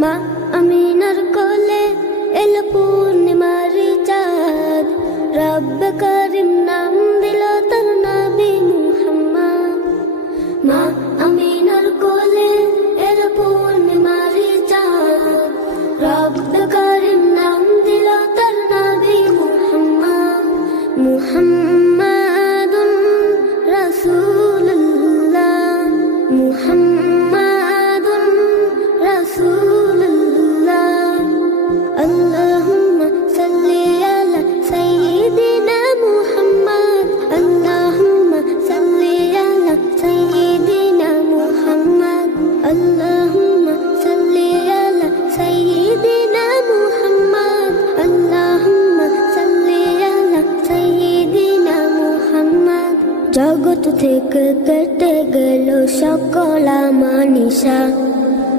মা আমিনার কোলে এলো পূর্ণিমার চাঁদ, রব্বে করিম নাম দিল তার নবী মুহাম্মদ। মা আমিনার কোলে এলো পূর্ণিমার চাঁদ, রব্বে করিম নাম দিল তার নবী মুহাম্মদ। মুহাম্মাদুন রাসূলুল্লাহ, মুহাম্মাদুন রাসূলুল্লাহ। আল্লাহুম্মা সাল্লি আলা সাইয়্যিদিনা মুহাম্মদ, আল্লাহুম্মা সাল্লি আলা সাইয়্যিদিনা মুহাম্মদ, আল্লাহুম্মা সাল্লি আলা সাইয়্যিদিনা মুহাম্মদ, আল্লাহুম্মা সাল্লি আলা সাইয়্যিদিনা মুহাম্মদ। জগৎ থেকে কেটে গেল সকল আমানিশা,